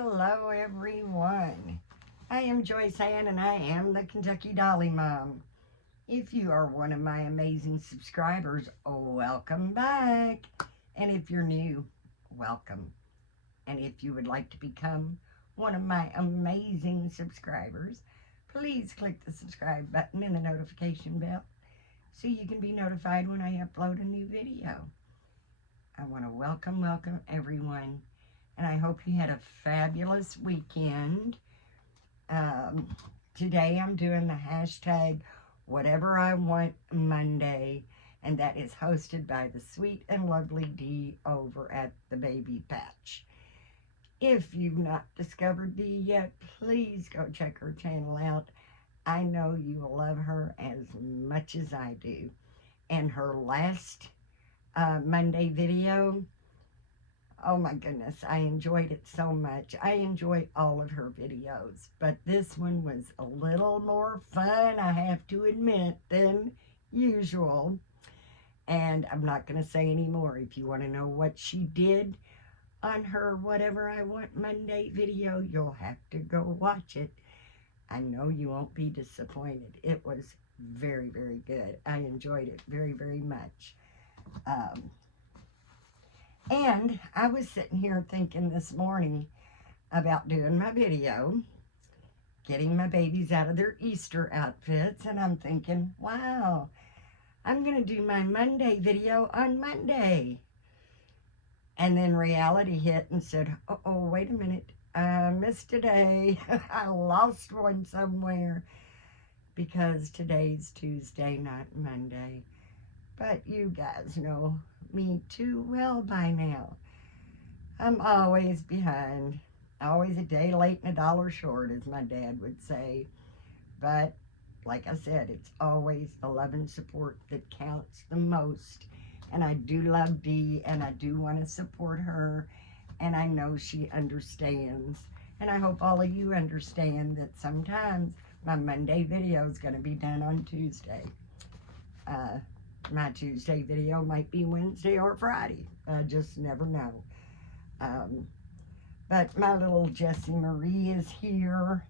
Hello, everyone. I am Joyce Ann, and I am the Kentucky Dolly Mom. If you are one of my amazing subscribers, welcome back. And if you're new, welcome. And if you would like to become one of my amazing subscribers, please click the subscribe button and the notification bell so you can be notified when I upload a new video. I want to welcome everyone, and I hope you had a fabulous weekend. Today I'm doing the hashtag Whatever I Want Monday, and that is hosted by the sweet and lovely Dee over at the Baby Patch. If you've not discovered Dee yet, please go check her channel out. I know you will love her as much as I do. And her last Monday video, oh my goodness, I enjoyed it so much. I enjoy all of her videos, but this one was a little more fun, I have to admit, than usual. And I'm not going to say any more. If you want to know what she did on her Whatever I Want Monday video, you'll have to go watch it. I know you won't be disappointed. It was very, very good. I enjoyed it very, very much. And I was sitting here thinking this morning about doing my video, getting my babies out of their Easter outfits, and I'm thinking, wow, I'm going to do my Monday video on Monday. And then reality hit and said, oh, wait a minute, I missed a day. I lost one somewhere because today's Tuesday, not Monday. But you guys know me too well by now. I'm always behind, always a day late and a dollar short, as my dad would say. But like I said, it's always the love and support that counts the most. And I do love Dee, and I do want to support her, and I know she understands. And I hope all of you understand that sometimes my Monday video is going to be done on Tuesday. My Tuesday video might be Wednesday or Friday. I just never know. But my little Jessie Marie is here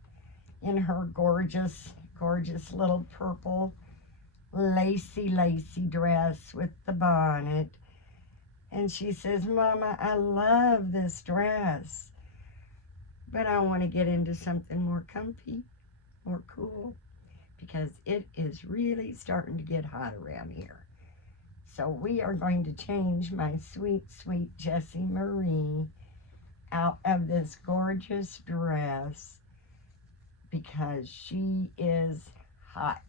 in her gorgeous, gorgeous little purple lacy dress with the bonnet. And she says, Mama, I love this dress, but I want to get into something more comfy, more cool, because it is really starting to get hot around here. So we are going to change my sweet, sweet Jessie Marie out of this gorgeous dress because she is hot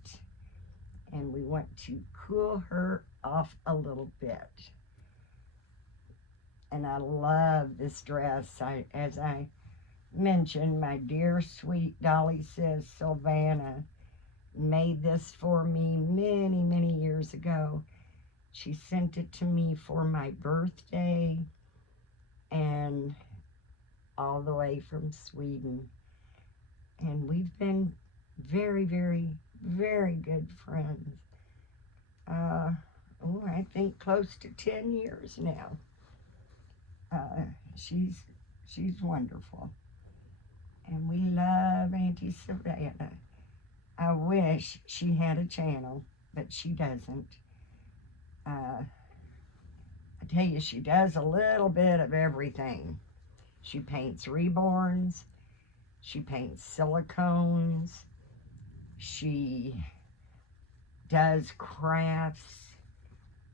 and we want to cool her off a little bit. And I love this dress. As I mentioned, my dear sweet Dolly Says Sylvana made this for me many, many years ago. She sent it to me for my birthday, and all the way from Sweden. And we've been very, very, very good friends. I think close to 10 years now. She's wonderful. And we love Auntie Savannah. I wish she had a channel, but she doesn't. I tell you, she does a little bit of everything. She paints reborns. She paints silicones. She does crafts.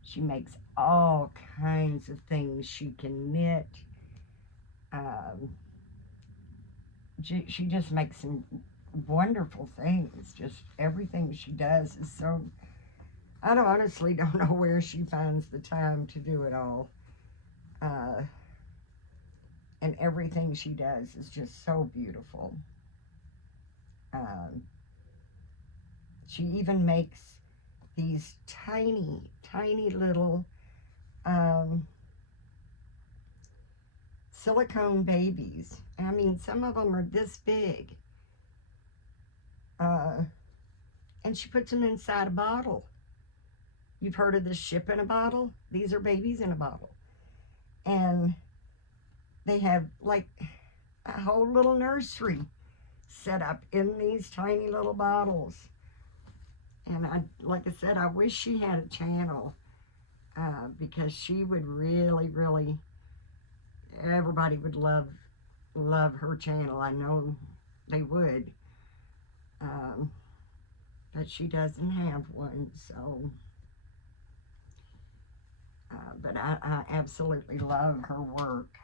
She makes all kinds of things. She can knit. She just makes some wonderful things. Just everything she does is so... I honestly don't know where she finds the time to do it all. And everything she does is just so beautiful. She even makes these tiny, tiny little silicone babies. I mean, some of them are this big. And she puts them inside a bottle. You've heard of this ship in a bottle? These are babies in a bottle. And they have like a whole little nursery set up in these tiny little bottles. And like I said, I wish she had a channel because she would really, really, everybody would love her channel. I know they would. But she doesn't have one, so. But I absolutely love her work.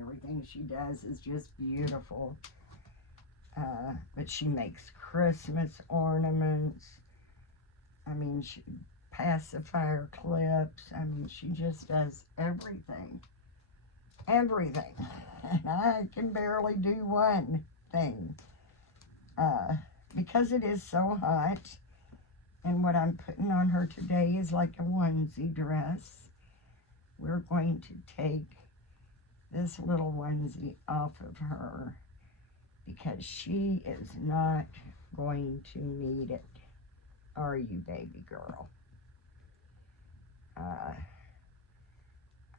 Everything she does is just beautiful. But she makes Christmas ornaments. I mean, pacifier clips. I mean, she just does everything. Everything. And I can barely do one thing. Because it is so hot. And what I'm putting on her today is like a onesie dress. We're going to take this little onesie off of her because she is not going to need it. Are you, baby girl?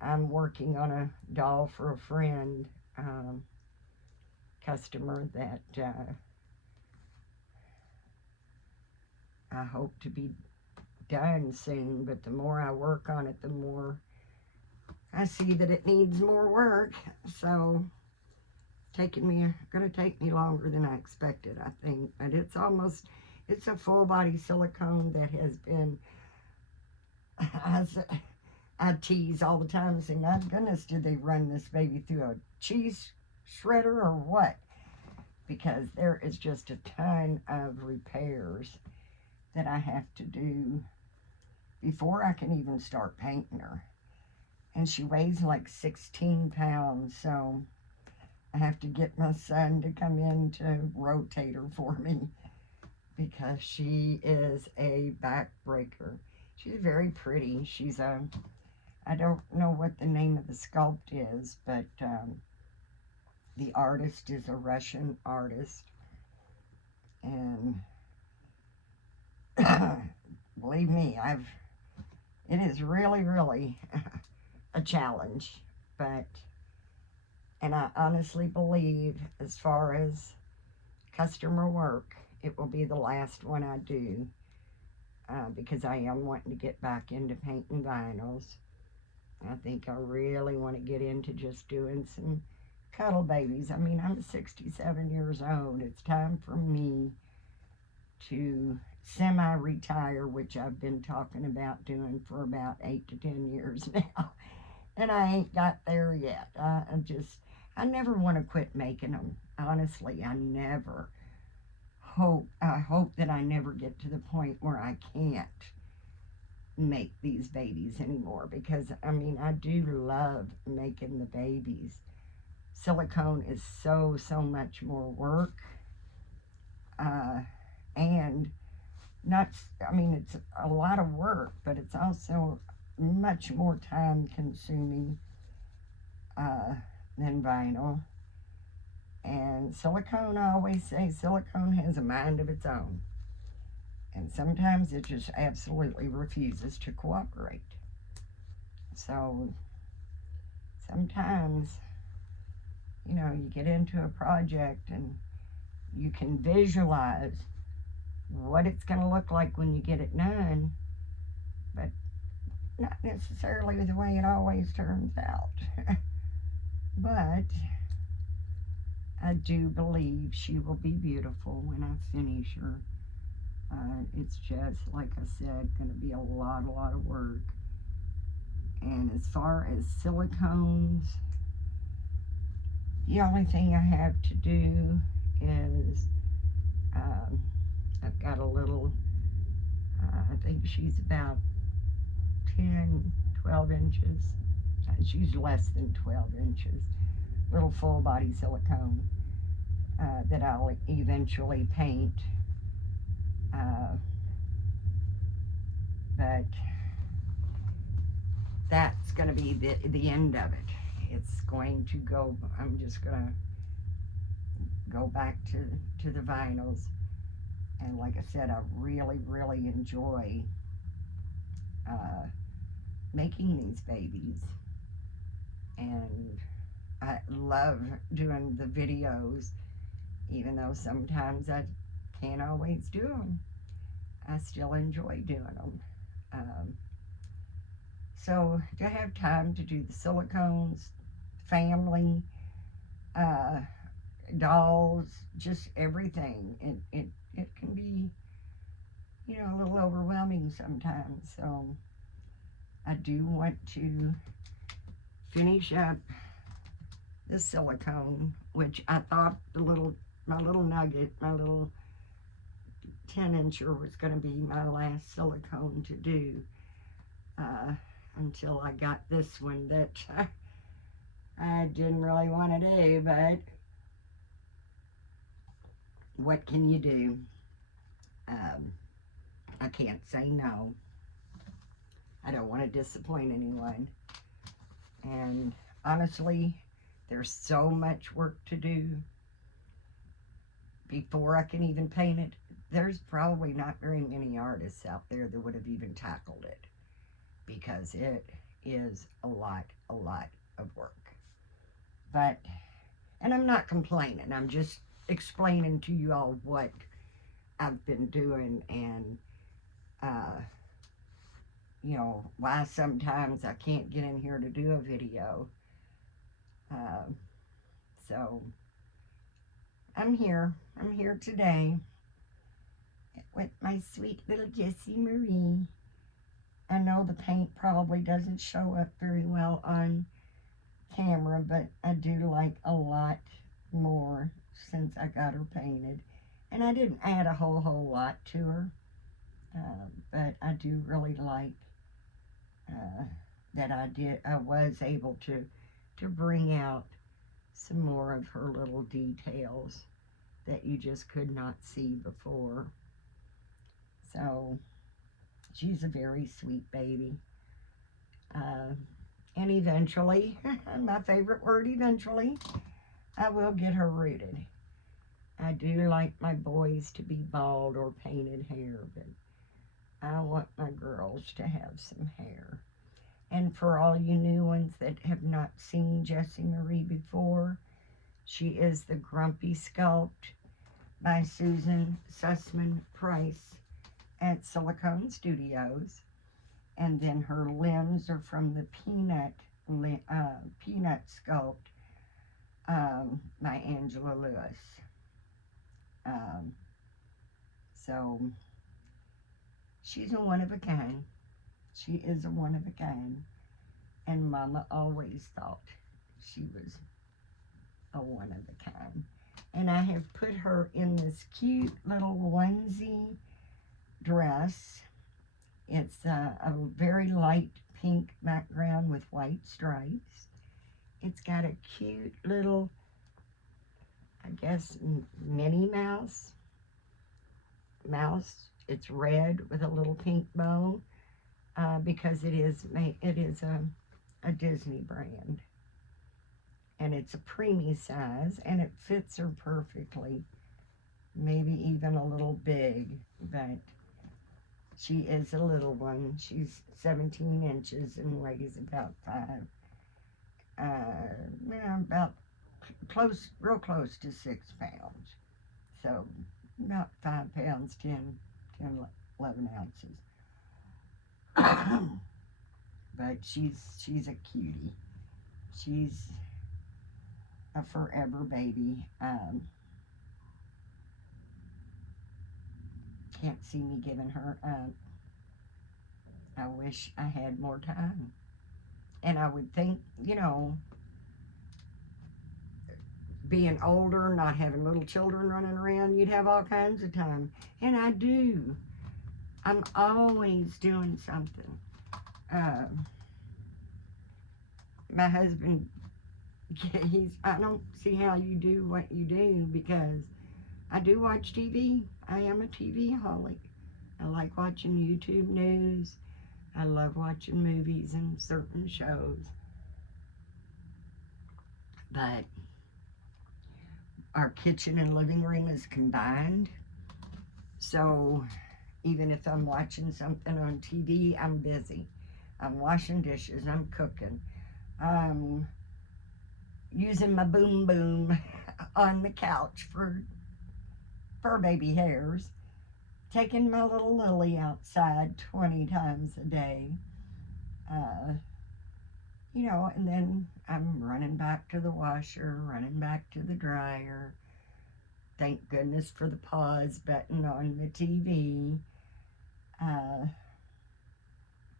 I'm working on a doll for a friend, customer that I hope to be done soon, but the more I work on it, the more I see that it needs more work. So gonna take me longer than I expected, I think. But it's a full body silicone that has been, I tease all the time, saying, my goodness, did they run this baby through a cheese shredder or what? Because there is just a ton of repairs that I have to do before I can even start painting her. And she weighs like 16 pounds, so I have to get my son to come in to rotate her for me because she is a backbreaker. She's very pretty. I don't know what the name of the sculpt is, but the artist is a Russian artist. And believe me, it is really, really a challenge, and I honestly believe as far as customer work, it will be the last one I do, because I am wanting to get back into painting vinyls. I think I really want to get into just doing some cuddle babies. I mean, I'm 67 years old. It's time for me to semi-retire, which I've been talking about doing for about 8 to 10 years now. And I ain't got there yet. I never want to quit making them. Honestly, I hope that I never get to the point where I can't make these babies anymore, because I mean, I do love making the babies. Silicone is so much more work, and it's a lot of work, but it's also much more time consuming than vinyl. And silicone, I always say, silicone has a mind of its own. And sometimes it just absolutely refuses to cooperate. So sometimes, you get into a project and you can visualize what it's going to look like when you get it done, but not necessarily the way it always turns out. But I do believe she will be beautiful when I finish her. It's just, like I said, going to be a lot of work. And as far as silicones, the only thing I have to do is, I've got a little, I think she's about 10, 12 inches. She's less than 12 inches. Little full body silicone that I'll eventually paint. But that's going to be the end of it. It's going to go, I'm just going to go back to the vinyls. And like I said, I really enjoy making these babies. And I love doing the videos, even though sometimes I can't always do them. I still enjoy doing them. Um, so to have time to do the silicones, family, uh, dolls, just everything, it can be, a little overwhelming sometimes. So I do want to finish up the silicone, which I thought my little nugget, my little 10-incher was going to be my last silicone to do, uh, until I got this one that I didn't really want to do, but what can you do? Um, I can't say no. I don't want to disappoint anyone. And honestly, there's so much work to do before I can even paint it. There's probably not very many artists out there that would have even tackled it, because it is a lot of work. But, and I'm not complaining, I'm just explaining to you all what I've been doing, and why sometimes I can't get in here to do a video. So I'm here today with my sweet little Jessie Marie. I know the paint probably doesn't show up very well on camera, but I do like a lot more since I got her painted. And I didn't add a whole lot to her, but I do really like that I was able to bring out some more of her little details that you just could not see before. So she's a very sweet baby. And eventually, my favorite word, eventually, I will get her rooted. I do like my boys to be bald or painted hair, but I want my girls to have some hair. And for all you new ones that have not seen Jessie Marie before, she is the Grumpy Sculpt by Susan Sussman Price at Silicone Studios. And then her limbs are from the Peanut Sculpt by Angela Lewis. So she's a one of a kind. She is a one of a kind. And Mama always thought she was a one of a kind. And I have put her in this cute little onesie dress. It's a very light pink background with white stripes. It's got a cute little, I guess, Minnie Mouse. It's red with a little pink bow, because it is a Disney brand. And it's a preemie size, and it fits her perfectly. Maybe even a little big, but she is a little one. She's 17 inches and weighs about real close to 6 pounds. So about 5 pounds, 10, 11 ounces. But she's a cutie. She's a forever baby. Can't see me giving her up. I wish I had more time. And I would think, being older, not having little children running around, you'd have all kinds of time. And I do. I'm always doing something. My husband, I don't see how you do what you do, because I do watch TV. I am a TV holic. I like watching YouTube news. I love watching movies and certain shows. But our kitchen and living room is combined. So even if I'm watching something on TV, I'm busy. I'm washing dishes, I'm cooking, I'm using my boom boom on the couch for fur baby hairs, taking my little Lily outside 20 times a day. Uh, and then I'm running back to the washer, running back to the dryer. Thank goodness for the pause button on the TV. Uh,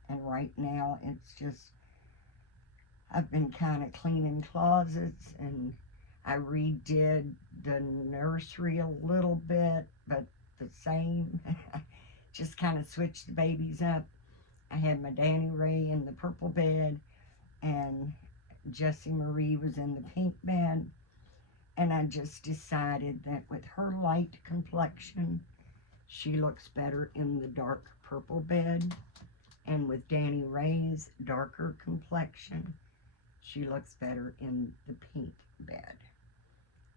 and right now it's just, I've been kind of cleaning closets, and I redid the nursery a little bit, but the same. Just kind of switched the babies up. I had my Danny Ray in the purple bed, and Jessie Marie was in the pink bed. And I just decided that with her light complexion, she looks better in the dark purple bed. And with Danny Ray's darker complexion, she looks better in the pink bed.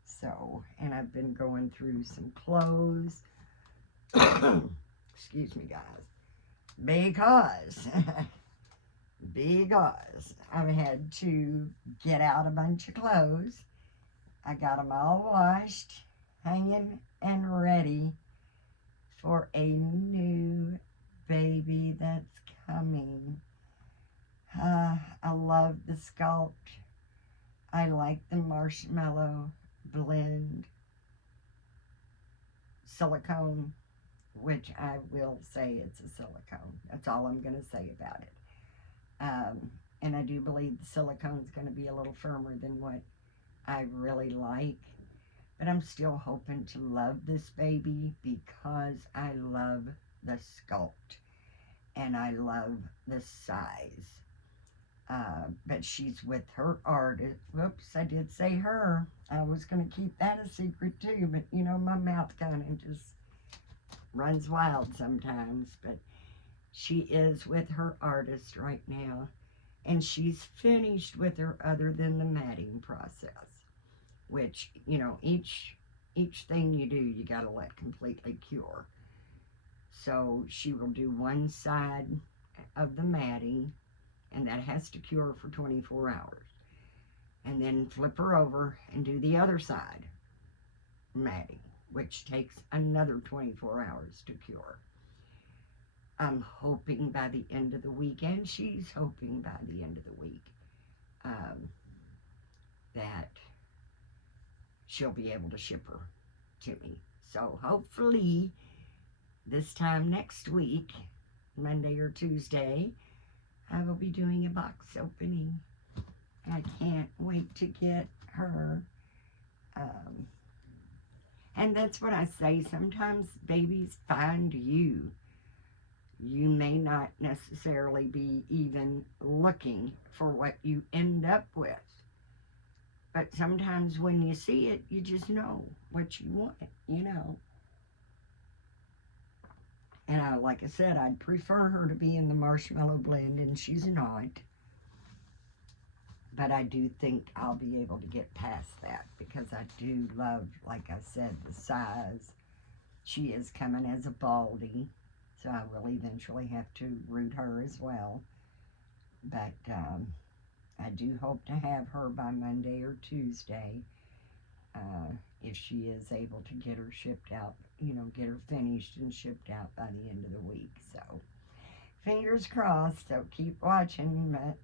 So, and I've been going through some clothes. Excuse me, guys. Because I've had to get out a bunch of clothes. I got them all washed, hanging, and ready for a new baby that's coming. I love the sculpt. I like the marshmallow blend silicone, which I will say it's a silicone. That's all I'm going to say about it. And I do believe the silicone is going to be a little firmer than what I really like. But I'm still hoping to love this baby because I love the sculpt and I love the size. But she's with her artist. Whoops, I did say her. I was going to keep that a secret too, but my mouth kind of just runs wild sometimes. But she is with her artist right now, and she's finished with her other than the matting process, which, each thing you do, you got to let completely cure. So she will do one side of the matting, and that has to cure for 24 hours. And then flip her over and do the other side matting, which takes another 24 hours to cure. I'm hoping by the end of the week, and she's hoping by the end of the week, that she'll be able to ship her to me. So hopefully this time next week, Monday or Tuesday, I will be doing a box opening. I can't wait to get her. And that's what I say. Sometimes babies find you. You may not necessarily be even looking for what you end up with. But sometimes when you see it, you just know what you want, And like I said, I'd prefer her to be in the marshmallow blend, and she's not. But I do think I'll be able to get past that because I do love, like I said, the size. She is coming as a Baldy, so I will eventually have to root her as well. But I do hope to have her by Monday or Tuesday, if she is able to get her shipped out, get her finished and shipped out by the end of the week. So fingers crossed, so keep watching, but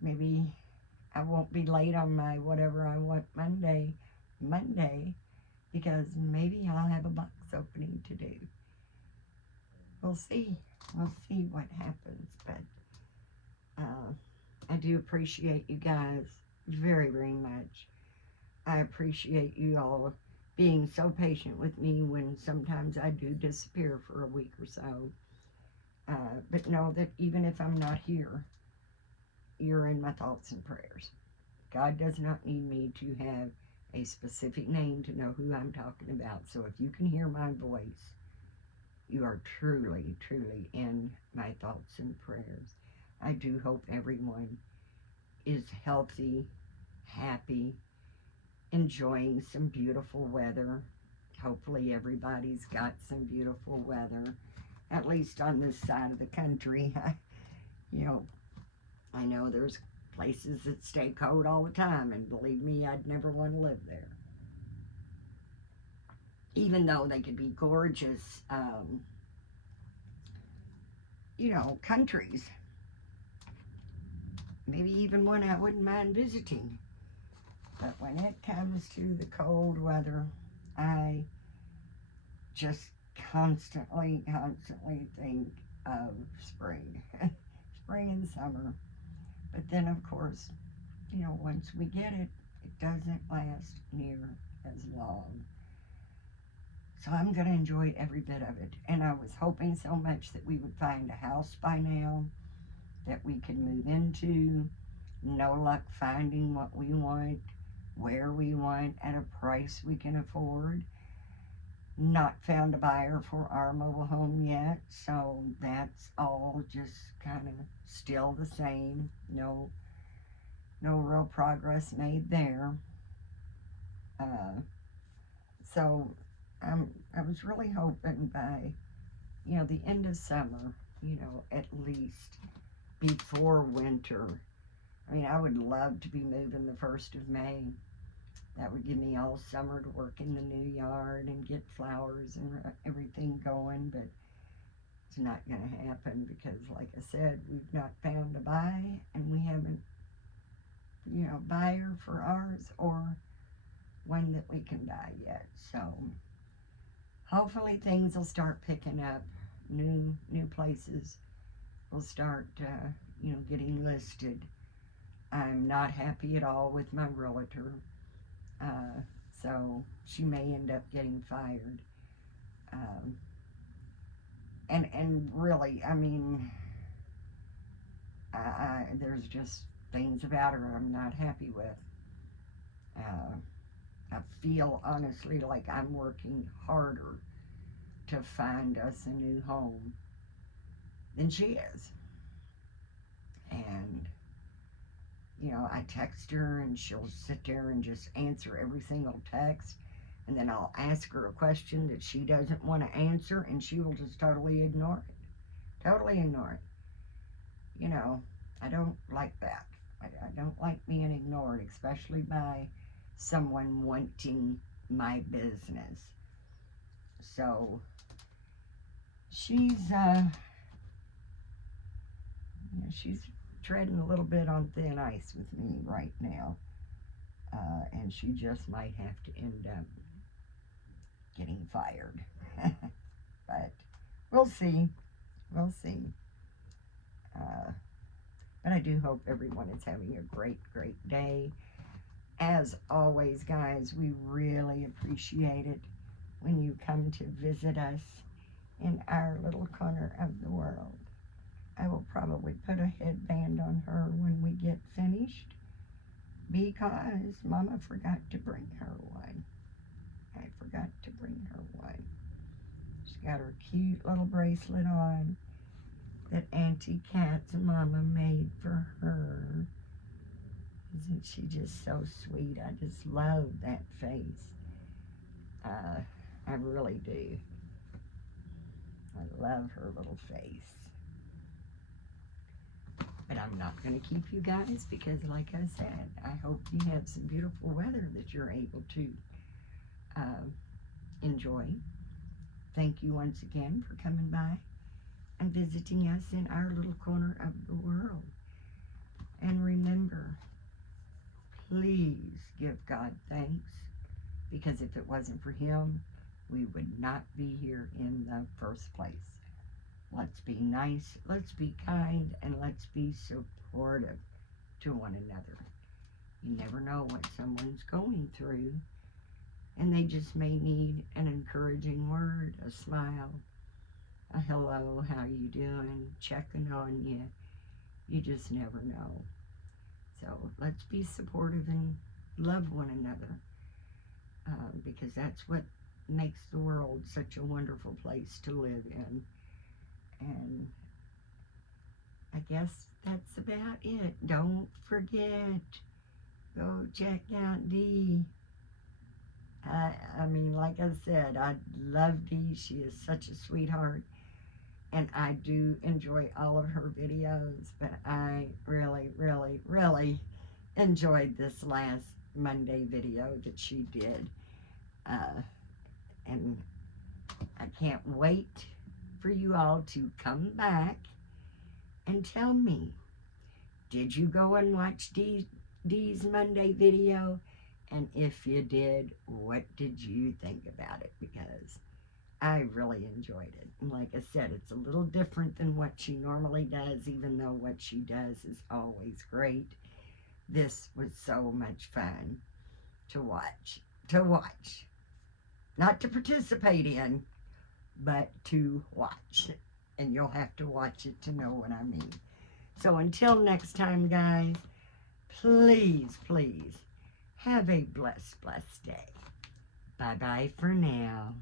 maybe I won't be late on my whatever I want Monday, because maybe I'll have a box opening to do. We'll see what happens, but I do appreciate you guys very, very much. I appreciate you all being so patient with me when sometimes I do disappear for a week or so. But know that even if I'm not here, you're in my thoughts and prayers. God does not need me to have a specific name to know who I'm talking about. So if you can hear my voice, you are truly, truly in my thoughts and prayers. I do hope everyone is healthy, happy, enjoying some beautiful weather. Hopefully everybody's got some beautiful weather, at least on this side of the country. I know there's places that stay cold all the time, and believe me, I'd never want to live there. Even though they could be gorgeous, countries. Maybe even one I wouldn't mind visiting. But when it comes to the cold weather, I just constantly think of spring. Spring and summer. But then, of course, once we get it, it doesn't last near as long. So I'm going to enjoy every bit of it. And I was hoping so much that we would find a house by now that we could move into. No luck finding what we want, where we want, at a price we can afford. Not found a buyer for our mobile home yet, so that's all just kind of still the same. No real progress made there. So I was really hoping by the end of summer, at least before winter. I mean, I would love to be moving the 1st of May. That would give me all summer to work in the new yard and get flowers and everything going, but it's not going to happen because, like I said, we've not found a buy, and we haven't, buyer for ours or one that we can buy yet. So hopefully things will start picking up. New places will start, getting listed. I'm not happy at all with my realtor. So she may end up getting fired. And really, I mean, there's just things about her I'm not happy with. I feel honestly like I'm working harder to find us a new home than she is. And I text her and she'll sit there and just answer every single text. And then I'll ask her a question that she doesn't want to answer, and she will just totally ignore it. Totally ignore it. I don't like that. I don't like being ignored, especially by someone wanting my business. So she's treading a little bit on thin ice with me right now, and she just might have to end up getting fired. But we'll see. But I do hope everyone is having a great day. As always, guys, we really appreciate it when you come to visit us in our little corner of the world. I will probably put a headband on her when we get finished because Mama forgot to bring her one. I forgot to bring her one. She's got her cute little bracelet on that Auntie Kat's mama made for her. Isn't she just so sweet? I just love that face. I really do. I love her little face. But I'm not going to keep you guys because, like I said, I hope you have some beautiful weather that you're able to enjoy. Thank you once again for coming by and visiting us in our little corner of the world. And remember, please give God thanks, because if it wasn't for Him, we would not be here in the first place. Let's be nice, let's be kind, and let's be supportive to one another. You never know what someone's going through, and they just may need an encouraging word, a smile, a hello, how you doing, checking on you. You just never know. So let's be supportive and love one another, because that's what makes the world such a wonderful place to live in. And I guess that's about it. Don't forget, go check out Dee. I mean, like I said, I love Dee. She is such a sweetheart. And I do enjoy all of her videos, but I really, really, really enjoyed this last Monday video that she did. And I can't wait for you all to come back and tell me, did you go and watch Dee's Monday video? And if you did, what did you think about it? Because I really enjoyed it. And like I said, it's a little different than what she normally does, even though what she does is always great. This was so much fun to watch. Not to participate in, but to watch. And you'll have to watch it to know what I mean. So until next time, guys, please, please, have a blessed, blessed day. Bye-bye for now.